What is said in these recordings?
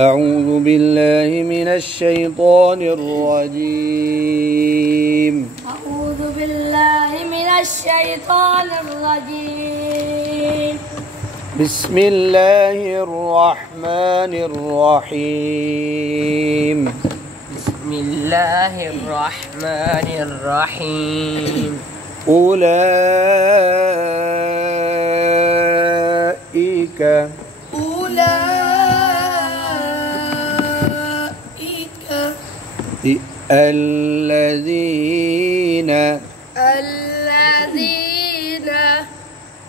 أعوذ بالله من الشيطان الرجيم. أعوذ بالله من الشيطان الرجيم. بسم الله الرحمن الرحيم. بسم الله الرحمن الرحيم. أولئك الذين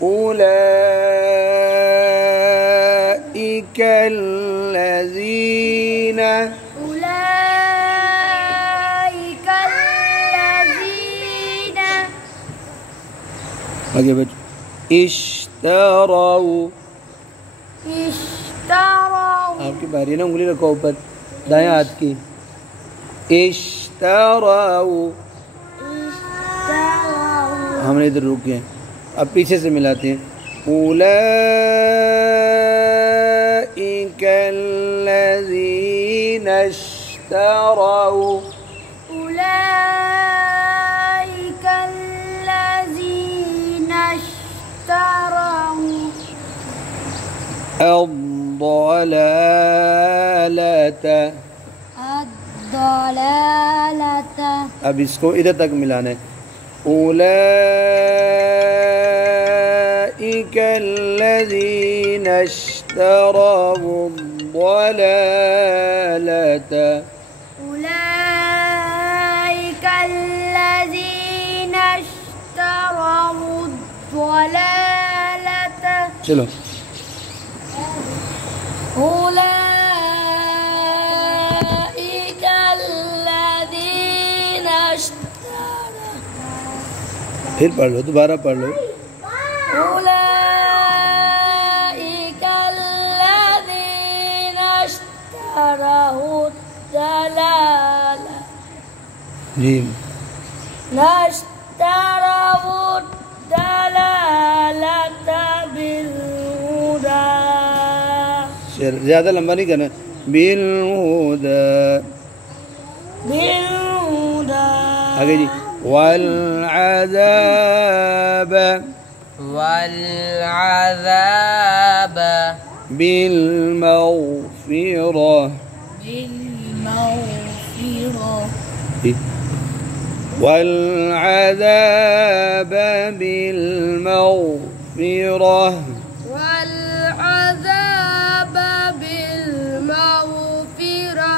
أولئك الذين आगे बच इश्तराऊ आपकी बारी ना, उंगली रखो ऊपर दाएं हाथ की। इश्तराऊ हमने इधर रुके हैं, अब पीछे से मिलाते हैं। उलाइका الذين اشتروا الضلالة अब इसको इधर तक मिलाना है। أولئك الذين اشتروا الضلالة चलो أولئك الذين اشتروا फिर पढ़ लो, दोबारा पढ़ लो। أولئك الذين اشتروا الضلالة जी اشتروا الضلالة بالهدى ज्यादा लंबा नहीं करना। बिलहुदा आगे जी। والعذاب بالمغفرة والعذاب بالمغفرة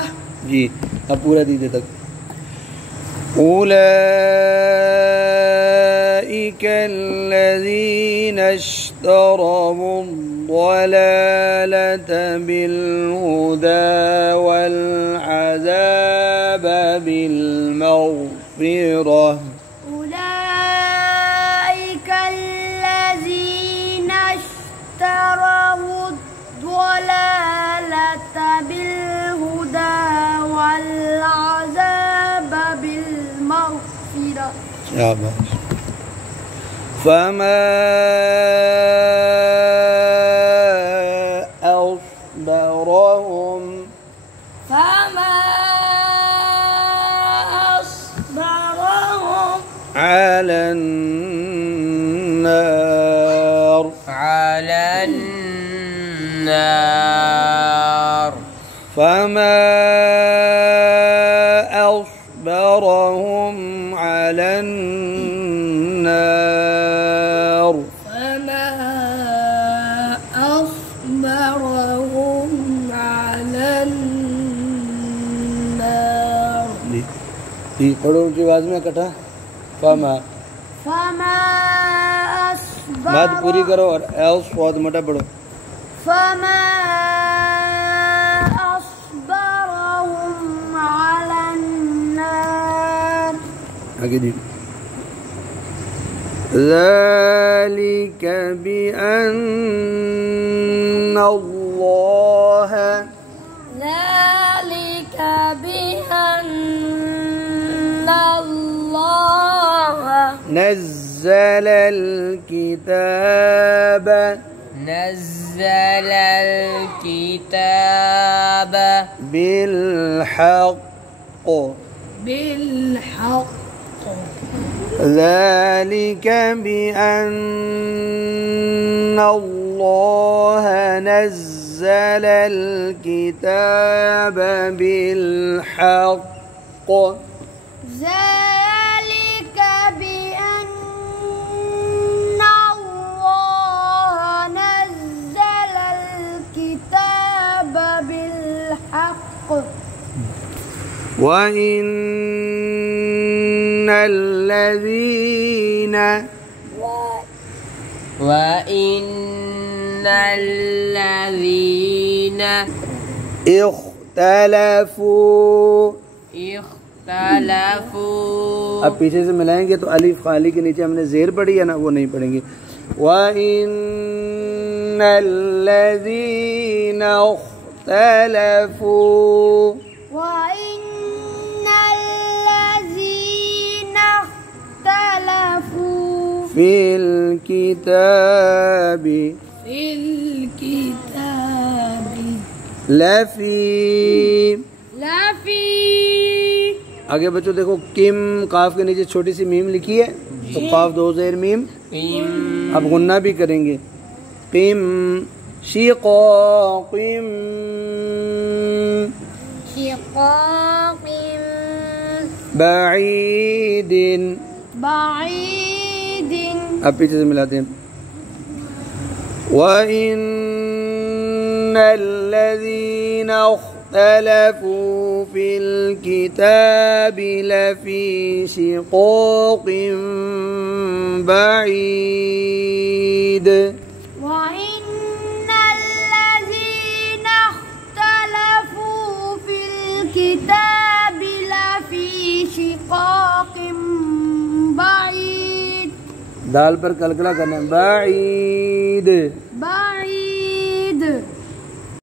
जी। अब पूरा दीजिए तक। أولئك الذين اشتروا الضلالة بالهدى والعذاب بالمغفرة أولئك الذين اشتروا الضلالة بالهدى والعذاب بالمغفرة فما أصبرهم على النار فما أصبرهم على النار पढ़ो ऊंची आवाज में इकट्ठा। फमा बात पूरी करो और एल्स बहुत मोटा पढ़ो। फमा अस्बरहुम अला अन्नार आगे दी। ذلك بأن الله نزل الكتاب نزل الكتاب بالحق ذلك بأن الله نزل الكتاب بالحق ذلك بأن الله نزل الكتاب بالحق وإن الذين اختلفوا अब पीछे से मिलाएंगे तो अलिफ खाली के नीचे हमने जेर पढ़ी है ना, वो नहीं पढ़ेंगे। وَإِنَّ الَّذِينَ اخْتَلَفُوا في الكتاب लफी आगे बच्चों देखो किम काफ के नीचे छोटी सी मीम लिखी है तो काफ दो ज़ेर मीम अब गुन्ना भी करेंगे किम शिक़ाक़िम बईदिन अब पीछे से मिलाते हैं وَإِنَّ الَّذِينَ اخْتَلَفُوا فِي الْكِتَابِ لَفِي شِقَاقٍ بَعِيدٍ وَإِنَّ الَّذِينَ اخْتَلَفُوا فِي الْكِتَابِ لَفِي شِقَاقٍ بعيد दाल पर कलकला करना है बाईद بعيد